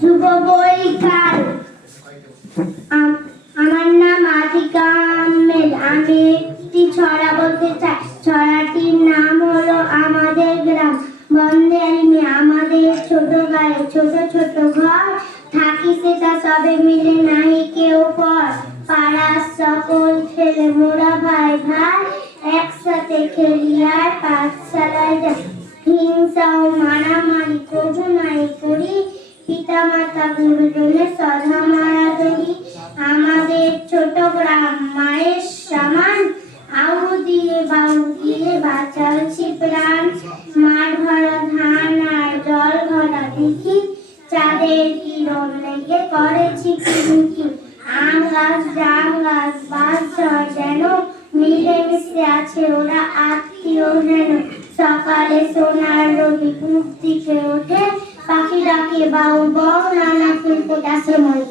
শুভ বৈকাল। আমার নাম আতিকা আহমেদ। আমি একটি ছড়া বলতে চাই। ছড়াটির নাম হলো আমাদের গ্রাম। বন্দেরিমে আমাদের ছোট গায়ে ছোট ছোট ঘর, থাকি সেটা সবে মিলে নাহি কেউ পর। পাড়ার সকল ছেলে মোরা ভাই ভাই, একসাথে খেলি আর পাঠশালায় যাই। হিংসা ও মারামারি কবু নাই করি, পিতা মাতা গুরুজনের সদা মারা ধরি। আমাদের ছোট গ্রাম মায়ের সমান, আউ দিয়ে বাউ দিয়ে বাঁচালছি প্রাণ। মাঠ ভরা ধান আর জল ভরা দিঘি, চাঁদের কিরণ লেগে করেছি কিমিকি। আম গাছ জাম গাছ বাস জয় যেন, মিলেমিশে আছে ওরা আত্মীয় যেন। সকালে সোনার রবি পূব দিকে ওঠে, পাখি ডাকে বাউ বাউ, নানা ফুল ফোটাছে মনে।